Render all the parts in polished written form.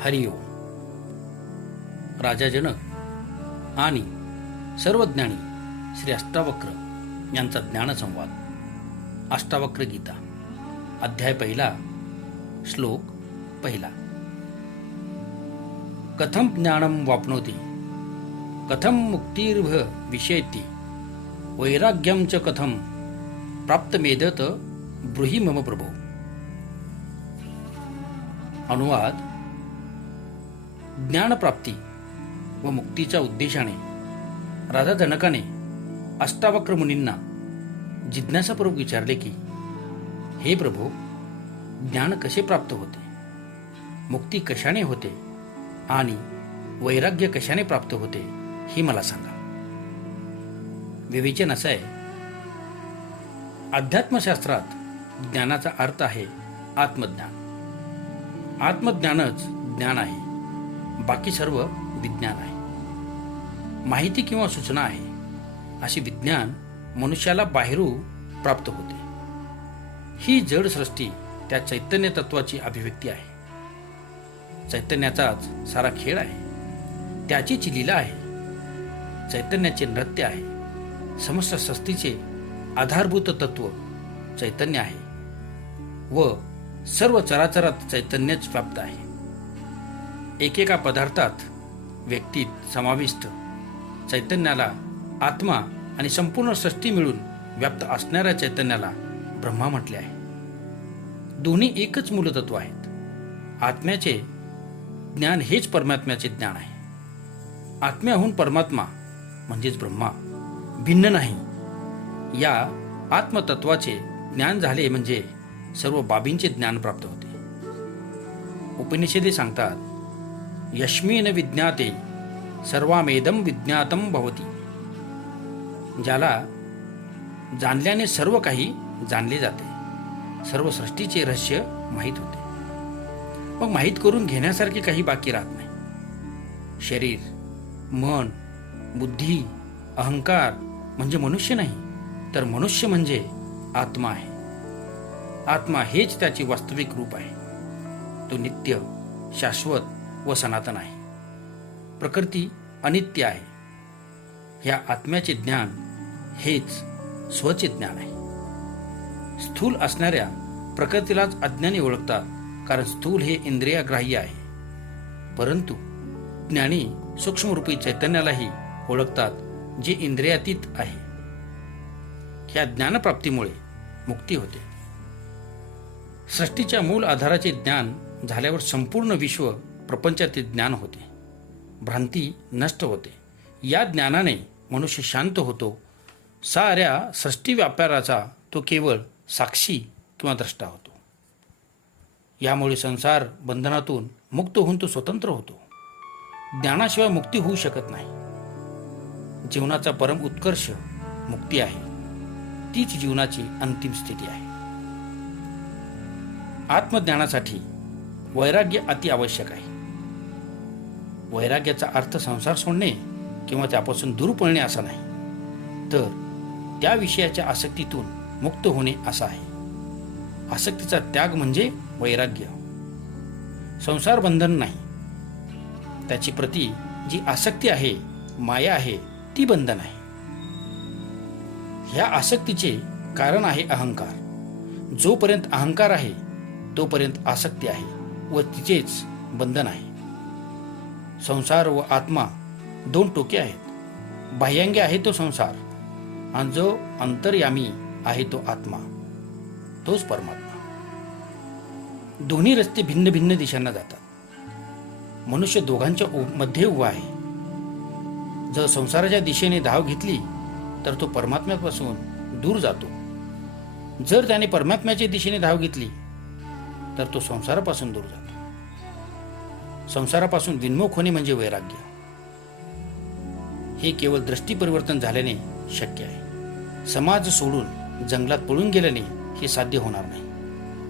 हरिओम. राजा जनक आणि सर्वज्ञानी श्री अष्टावक्र यांचा ज्ञानसंवाद. अष्टावक्र गीता, अध्याय पहिला, श्लोक पहिला. कथम ज्ञानम वाप्नोति, कथम मुक्तिर्भ विषयति, वैराग्यम च कथम प्राप्तमेदत ब्रूहि मम प्रभो. अनुवाद. ज्ञानप्राप्ती व मुक्तीच्या उद्देशाने राजा जनकाने अष्टावक्र मुनींना जिज्ञासापूर्वक विचारले की, हे प्रभो, ज्ञान कसे प्राप्त होते, मुक्ती कशाने होते आणि वैराग्य कशाने प्राप्त होते हे मला सांगा. विवेचन असं आहे, अध्यात्मशास्त्रात ज्ञानाचा अर्थ आहे आत्मज्ञान. आत्मज्ञानच ज्ञान आहे, बाकी सर्व विज्ञान आहे. माहिती किंवा सूचना आहे असे विज्ञान मनुष्याला बाहेरून प्राप्त होते. ही जड सृष्टी त्या चैतन्य तत्वाची अभिव्यक्ती आहे. चैतन्याचाच सारा खेळ आहे, त्याचीच लीला आहे. चैतन्याचे नृत्य आहे. समस्त सृष्टीचे आधारभूत तत्व चैतन्य आहे व सर्व चराचरात चैतन्यच व्याप्त आहे. एकेका पदार्थात, व्यक्तीत समाविष्ट चैतन्याला आत्मा आणि संपूर्ण सृष्टी मिळून व्याप्त असणाऱ्या चैतन्याला ब्रह्मा म्हटले आहे. दोन्ही एकच मूलतत्व आहेत. आत्म्याचे ज्ञान हेच परमात्म्याचे ज्ञान आहे. आत्म्याहून परमात्मा म्हणजेच ब्रह्मा भिन्न नाही. या आत्मतत्वाचे ज्ञान झाले म्हणजे सर्व बाबींचे ज्ञान प्राप्त होते. उपनिषदे सांगतात, यस्मिन् विज्ञाते सर्वामेदं विज्ञातं भवति. ज्याला जाणल्याने सर्व काही जाणले जाते, सर्व सृष्टीचे रहस्य माहीत होते. मग माहीत करून घेण्यासारखे काही बाकी राहत नाही. शरीर, मन, बुद्धी, अहंकार म्हणजे मनुष्य नाही, तर मनुष्य म्हणजे आत्मा आहे. आत्मा हेच त्याचे वास्तविक रूप आहे. तो नित्य, शाश्वत व सनातन आहे. प्रकृती अनित्य आहे. ह्या आत्म्याचे ज्ञान हेच स्वचे ज्ञान आहे. स्थूल असणाऱ्या प्रकृतीलाच अज्ञानी ओळखतात, कारण स्थूल हे इंद्रियग्राह्य आहे. परंतु ज्ञानी सूक्ष्मरूपी चैतन्यालाही ओळखतात, जे इंद्रियातीत आहे. ह्या ज्ञानप्राप्तीमुळे मुक्ती होते. सृष्टीच्या मूळ आधाराचे ज्ञान झाल्यावर संपूर्ण विश्व प्रपंचाचे ज्ञान होते. भ्रांती नष्ट होते. या ज्ञानाने मनुष्य शांत होतो. साऱ्या सृष्टी व्यापाराचा तो केवळ साक्षी किंवा द्रष्टा होतो. यामुळे संसार बंधनातून मुक्त होऊन तो स्वतंत्र होतो. ज्ञानाशिवाय मुक्ती होऊ शकत नाही. जीवनाचा परम उत्कर्ष मुक्ती आहे. तीच जीवनाची अंतिम स्थिती आहे. आत्मज्ञानासाठी वैराग्य अति आवश्यक आहे. वैराग्याचा अर्थ संसार सोडणे किंवा त्यापासून दूर पळणे असा नाही, तर त्या विषयाच्या आसक्तीतून मुक्त होणे असा आहे. आसक्तीचा त्याग म्हणजे वैराग्य. संसार बंधन नाही, त्याची प्रती जी आसक्ती आहे, माया आहे, ती बंधन आहे. ह्या आसक्तीचे कारण आहे अहंकार. जोपर्यंत अहंकार आहे तोपर्यंत आसक्ती आहे व तिचेच बंधन आहे. संसार व आत्मा दोन टोके आहेत. बाह्यांगी आहे तो संसार आणि जो अंतर्यामी आहे तो आत्मा, तोच परमात्मा. दोन्ही रस्ते भिन्न भिन्न दिशांना जातात. मनुष्य दोघांच्या मध्ये उभा आहे. जर संसाराच्या दिशेने धाव घेतली तर तो परमात्म्यापासून दूर जातो. जर त्याने परमात्म्याच्या दिशेने धाव घेतली तर तो संसारापासून दूर जातो. संसारापासून विन्मुख होणे म्हणजे वैराग्य. हे केवळ दृष्टी परिवर्तन झाल्याने शक्य आहे. समाज सोडून जंगलात पळून गेल्याने हे साध्य होणार नाही.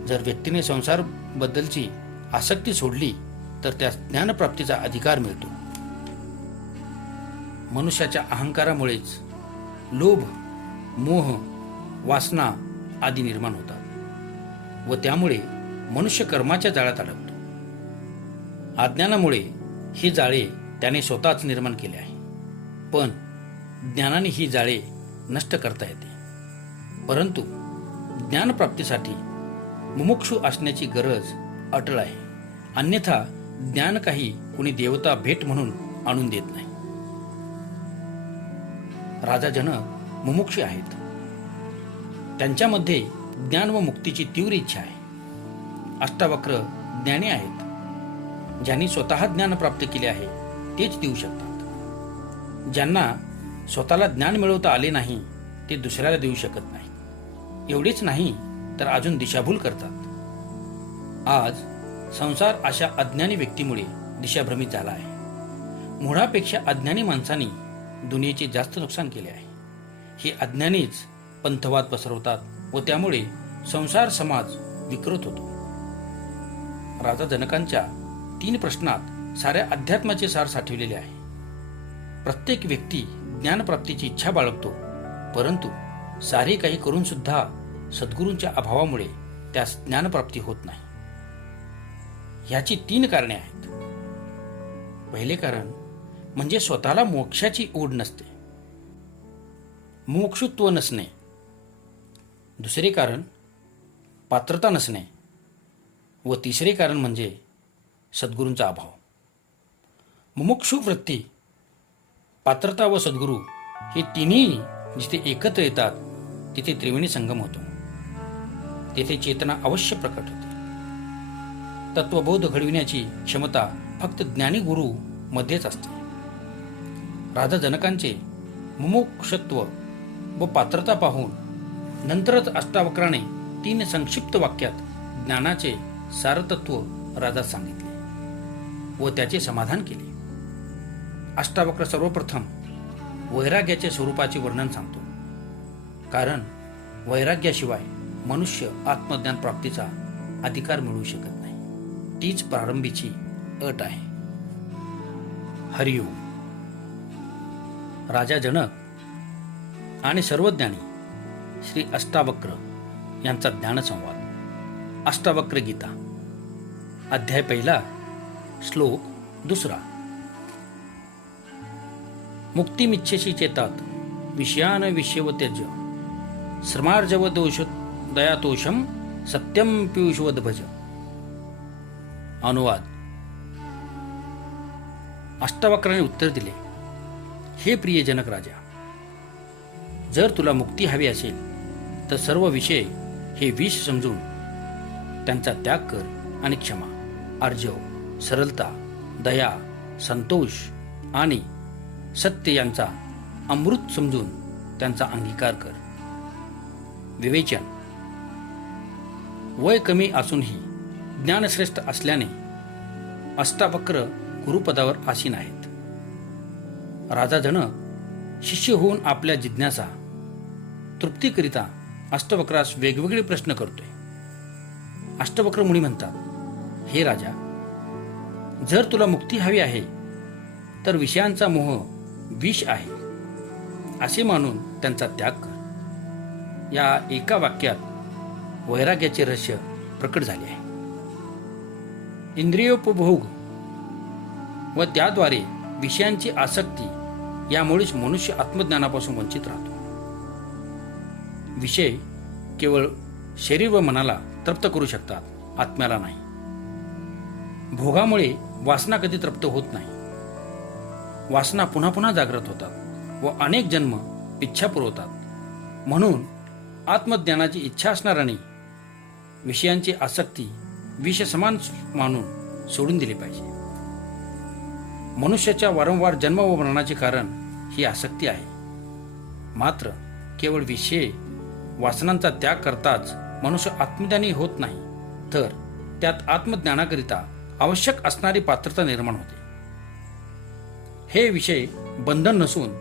जर व्यक्तीने संसाराबद्दलची आसक्ती सोडली तर त्या ज्ञानप्राप्तीचा अधिकार मिळतो. मनुष्याच्या अहंकारामुळेच लोभ, मोह, वासना आदी निर्माण होतात व त्यामुळे मनुष्य कर्माच्या जाळ्यात अडकतो. अज्ञानामुळे ही जाळे त्याने स्वतःच निर्माण केले आहे, पण ज्ञानाने ही जाळे नष्ट करता येते. परंतु ज्ञानप्राप्तीसाठी मुमुक्षू असण्याची गरज अटळ आहे, अन्यथा ज्ञान काही कुणी देवता भेट म्हणून आणून देत नाही. राजा जनक मुमुक्षू आहेत. त्यांच्यामध्ये ज्ञान व मुक्तीची तीव्र इच्छा आहे. अष्टावक्र ज्ञानी आहेत. ज्यांनी स्वतः ज्ञान प्राप्त केले आहे तेच देऊ शकतात. ज्यांना स्वतःला ज्ञान मिळवता आले नाही ते दुसऱ्याला देऊ शकत नाही. एवढेच नाही तर अजून दिशाभूल करतात. आज संसार अशा अज्ञानी व्यक्तीमुळे दिशाभ्रमित झाला आहे. मुळापेक्षा अज्ञानी माणसांनी दुनियेचे जास्त नुकसान केले आहे. हे अज्ञानीच पंथवाद पसरवतात व त्यामुळे संसार समाज विकृत होतो. राजा जनकांच्या 3 प्रश्नात साऱ्या अध्यात्माचे सार साठवलेले आहे. प्रत्येक व्यक्ती ज्ञानप्राप्तीची इच्छा बाळगतो, परंतु सारे काही करून सुद्धा सद्गुरूंच्या अभावामुळे त्यास ज्ञानप्राप्ती होत नाही. ह्याची 3 कारणे आहेत. पहिले कारण म्हणजे स्वतःला मोक्षाची ओढ नसते, मुमुक्षुत्व नसणे. दुसरे कारण पात्रता नसणे व तिसरे कारण म्हणजे सद्गुरूंचा अभाव. मुमुक्षु वृत्ती, पात्रता व सद्गुरू हे तिन्ही जिथे एकत्र येतात तिथे त्रिवेणी संगम होतो. तेथे चेतना अवश्य प्रकट होते. तत्वबोध घडविण्याची क्षमता फक्त ज्ञानी गुरु मध्येच असते. राजा जनकांचे मुमुक्षत्व व पात्रता पाहून नंतरच अष्टावक्राने 3 संक्षिप्त वाक्यात ज्ञानाचे सारतत्व राजात सांगितले व त्याचे समाधान केले. अष्टावक्र सर्वप्रथम वैराग्याच्या स्वरूपाचे वर्णन सांगतो, कारण वैराग्याशिवाय मनुष्य आत्मज्ञान प्राप्तीचा अधिकार मिळवू शकत नाही. तीच प्रारंभीची अट आहे. हरिओम. राजा जनक आणि सर्वज्ञानी श्री अष्टावक्र यांचा ज्ञानसंवाद. अष्टावक्र गीता, अध्याय 1, श्लोक 2. मुक्तिमिच्छेशी चेतात विषयान विषयव त्यज श्रमार्जव दोष दयातोषम सत्यम पीयूषवद भज. अनुवाद. अष्टावक्राने उत्तर दिले, हे प्रिय जनक राजा, जर तुला मुक्ती हवी असेल तर सर्व विषय हे विष समजून त्यांचा त्याग कर आणि क्षमा, आर्जव, सरलता, दया, संतोष आणि सत्य यांचा अमृत समजून त्यांचा अंगीकार कर. विवेचन. वय कमी असूनही ज्ञानश्रेष्ठ असल्याने अष्टावक्र गुरुपदावर आसीन आहेत. राजा जनक शिष्य होऊन आपल्या जिज्ञासा तृप्तीकरिता अष्टावक्रास वेगवेगळे प्रश्न करतोय. अष्टावक्र मुनी म्हणतात, हे राजा, जर तुला मुक्ती हवी आहे तर विषयांचा मोह विष आहे असे मानून त्यांचा त्याग कर. या एका वाक्यात वैराग्याचे रहस्य प्रकट झाले आहे. इंद्रियोपभोग व त्याद्वारे विषयांची आसक्ती यामुळेच मनुष्य आत्मज्ञानापासून वंचित राहतो. विषय केवळ शरीर व मनाला तृप्त करू शकतात, आत्म्याला नाही. भोगामुळे वासना कधी तृप्त होत नाही. वासना पुन्हा पुन्हा जागृत होतात व अनेक जन्म इच्छा पुरवतात. म्हणून आत्मज्ञानाची इच्छा असणाऱ्याने विषयांची आसक्ती विष समान मानून सोडून दिली पाहिजे. मनुष्याच्या वारंवार जन्म व मरणाचे कारण ही आसक्ती आहे. मात्र केवळ विषय वासनांचा त्याग करताच मनुष्य आत्मज्ञानी होत नाही, तर त्यात आत्मज्ञानाकरिता आवश्यक असणारी पात्रता निर्माण होते. हे विषय बंधन नसून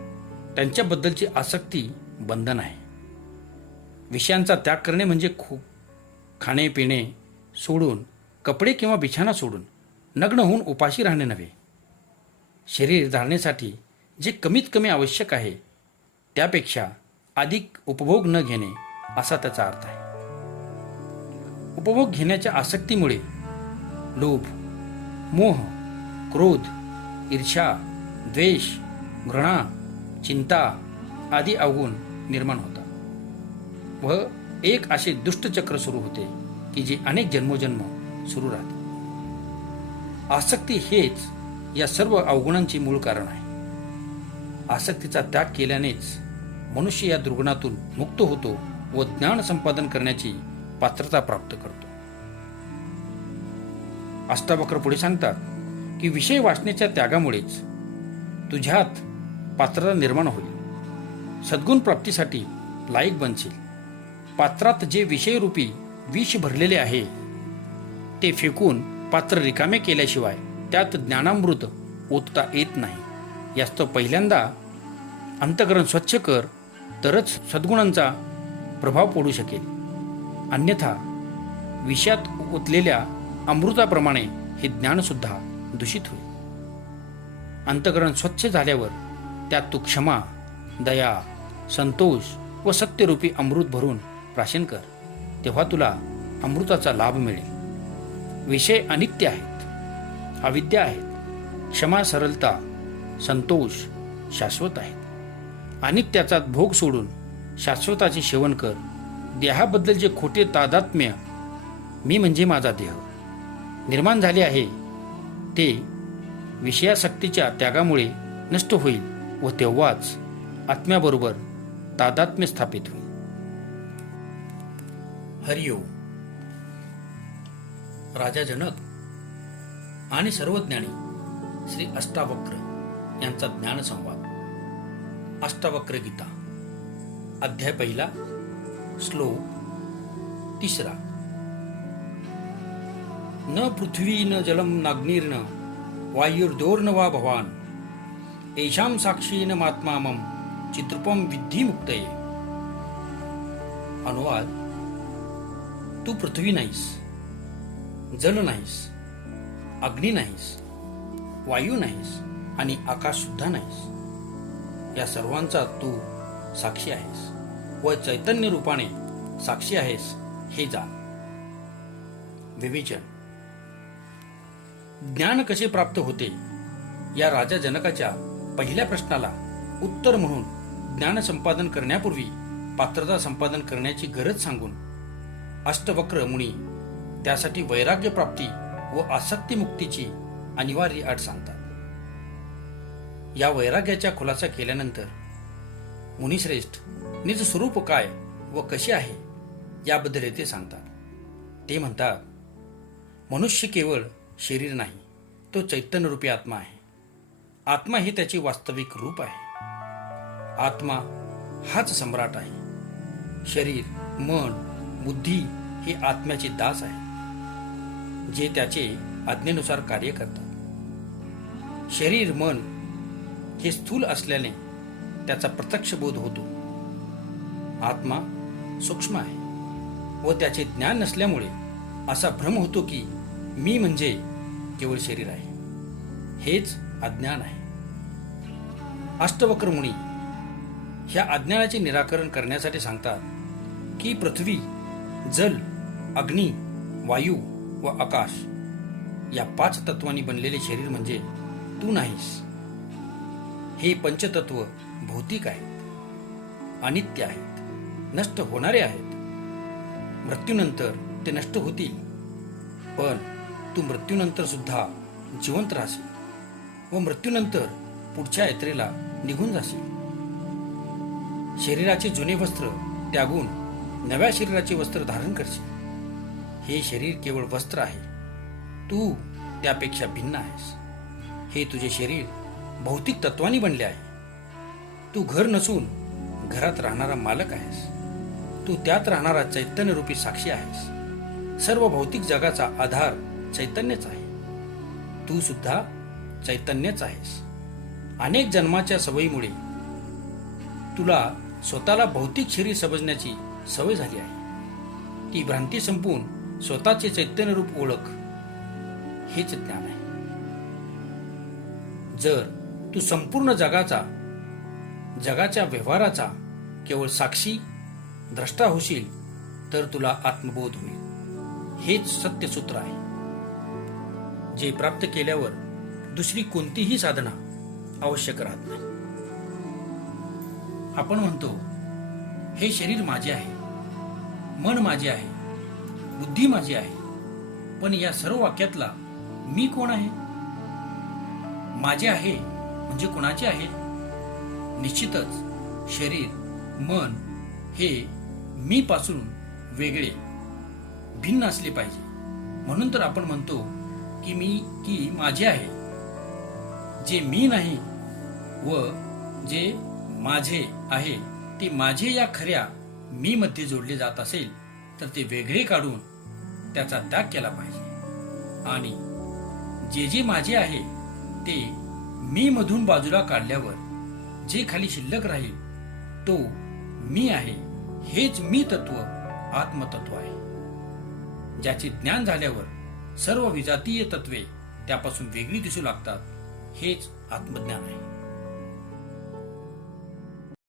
त्यांच्याबद्दलची आसक्ती बंधन आहे. विषयांचा त्याग करणे म्हणजे खाणे पिणे सोडून, कपडे किंवा बिछाना सोडून नग्न होऊन उपाशी राहणे नव्हे. शरीर धारणेसाठी जे कमीत कमी आवश्यक आहे त्यापेक्षा अधिक उपभोग न घेणे असा त्याचा अर्थ आहे. उपभोग घेण्याच्या आसक्तीमुळे लोभ, मोह क्रोध, ईर्ष्या, द्वेष, घृणा, चिंता आदी अवगुण निर्माण होतात व एक असे दुष्टचक्र सुरू होते की जे अनेक जन्मोजन्म सुरू राहते. आसक्ती हेच या सर्व अवगुणांचे मूळ कारण आहे. आसक्तीचा त्याग केल्यानेच मनुष्य या दुर्गुणातून मुक्त होतो व ज्ञान संपादन करण्याची पात्रता प्राप्त करतो. अष्टावक्र पुढे सांगतात की विषय वासनेच्या त्यागामुळेच तुझ्यात पात्रता निर्माण होईल. सद्गुण प्राप्तीसाठी लायक बनशील. पात्रात जे विषयरूपी विष भरलेले आहे ते फेकून पात्र रिकामे केल्याशिवाय त्यात ज्ञानामृत ओतता येत नाही. यास्तव पहिल्यांदा अंतःकरण स्वच्छ कर, तरच सद्गुणांचा प्रभाव पडू शकेल. अन्यथा विषयात ओतलेल्या अमृताप्रमाणे हे ज्ञानसुद्धा दूषित होईल. अंतःकरण स्वच्छ झाल्यावर त्यात तू क्षमा, दया, संतोष व सत्यरूपी अमृत भरून प्राशन कर. तेव्हा तुला अमृताचा लाभ मिळेल. विषय अनित्य आहेत, अविद्या आहेत. क्षमा, सरलता, संतोष शाश्वत आहेत. अनित्याचा भोग सोडून शाश्वताचे सेवन कर. देहाबद्दल जे खोटे तादात्म्य, मी म्हणजे माझा देह, निर्माण झाले आहे ते विषयासक्तीच्या त्यागामुळे नष्ट होईल व तेव्हाच आत्म्याबरोबर तादात्म्य स्थापित होईल. हरिओम. राजा जनक आणि सर्वज्ञानी श्री अष्टावक्र यांचा ज्ञानसंवाद. अष्टावक्र गीता, अध्याय 1, श्लोक 3. न पृथ्वी न जलम नाग्निर्न वायुर्दोर्न वा भवान येषां साक्षी न मात्मा मम चित्रपम विद्धी मुक्तये. अनुवाद: तू पृथ्वी नाहीस, जल नाहीस, अग्नी नाहीस, वायू नाहीस आणि आकाश सुद्धा नाहीस. या सर्वांचा तू साक्षी आहेस व चैतन्य रूपाने साक्षी आहेस हे जाण. विवेचन. ज्ञान कसे प्राप्त होते या राजा जनकाच्या पहिल्या प्रश्नाला उत्तर म्हणून ज्ञान संपादन करण्यापूर्वी पात्रता संपादन करण्याची गरज सांगून अष्टवक्र मुनी त्यासाठी वैराग्य प्राप्ती व आसक्ती मुक्तीची अनिवार्य अट सांगतात. या वैराग्याचा खुलासा केल्यानंतर मुनिश्रेष्ठ निज स्वरूप काय व कसे आहे याबद्दल येथे सांगतात. ते म्हणतात, मनुष्य केवळ शरीर नाही, तो चैतन्यरूपी आत्मा आहे. आत्मा हे त्याचे वास्तविक रूप आहे. आत्मा हाच सम्राट आहे. शरीर, मन, बुद्धी हे आत्म्याचे दास आहे जे त्याचे आज्ञेनुसार कार्य करतात. शरीर, मन हे स्थूल असल्याने त्याचा प्रत्यक्ष बोध होतो. आत्मा सूक्ष्म आहे व त्याचे ज्ञान नसल्यामुळे असा भ्रम होतो की मी म्हणजे केवळ शरीर आहे. हेच अज्ञान आहे. अष्टवक्र मुनी ह्या अज्ञानाचे निराकरण करण्यासाठी सांगतात की पृथ्वी, जल, अग्नी, वायू व आकाश या 5 तत्वांनी बनलेले शरीर म्हणजे तू नाहीस. हे पंचतत्व भौतिक आहेत, अनित्य आहेत, नष्ट होणारे आहेत. मृत्यूनंतर ते नष्ट होतील, पण तू मृत्यूनंतर सुद्धा जिवंत राहशील व मृत्यूनंतर पुढच्या यात्रेला निघून जाशील. शरीराचे जुने वस्त्र त्यागून नव्या शरीराचे वस्त्र धारण करशील. हे शरीर केवळ वस्त्र आहे, तू त्यापेक्षा भिन्न आहेस. हे तुझे शरीर भौतिक तत्वांनी बनले आहे. तू घर नसून घरात राहणारा मालक आहेस. तू त्यात राहणारा चैतन्यरूपी साक्षी आहेस. सर्व भौतिक जगाचा आधार चैतन्यच आहे. तू सुद्धा चैतन्यच आहेस. अनेक जन्माच्या सवयीमुळे तुला स्वतःला भौतिक शरीर समजण्याची सवय झाली आहे. ती भ्रांती संपून स्वतःचे चैतन्यरूप ओळख हेच ज्ञान आहे. जर तू संपूर्ण जगाच्या व्यवहाराचा केवळ साक्षी, द्रष्टा होशील तर तुला आत्मबोध होईल. हेच सत्यसूत्र आहे जे प्राप्त केल्यावर दुसरी कोणतीही साधना आवश्यक राहत नाही. आपण म्हणतो हे शरीर माझे आहे, मन माझे आहे, बुद्धी माझी आहे. पण या सर्व वाक्यातला मी कोण आहे? माझे आहे म्हणजे कोणाचे आहे? निश्चितच शरीर, मन हे मी पासून वेगळे, भिन्न असले पाहिजे. म्हणून तर आपण म्हणतो की माझे आहे. जे मी नाही व जे माझे आहे ते माझे या खऱ्या मी मध्ये जोडले जात असेल तर ते वेगळे काढून त्याचा त्याग केला पाहिजे. आणि जे माझे आहे ते मी मधून बाजूला काढल्यावर जे खाली शिल्लक राहील तो मी आहे. हेच मी तत्व आत्मतत्व आहे. ज्याचे ज्ञान झाल्यावर सर्व विजातीय तत्वे त्यापासून वेगळी दिसू लागतात. हेच आत्मज्ञान आहे.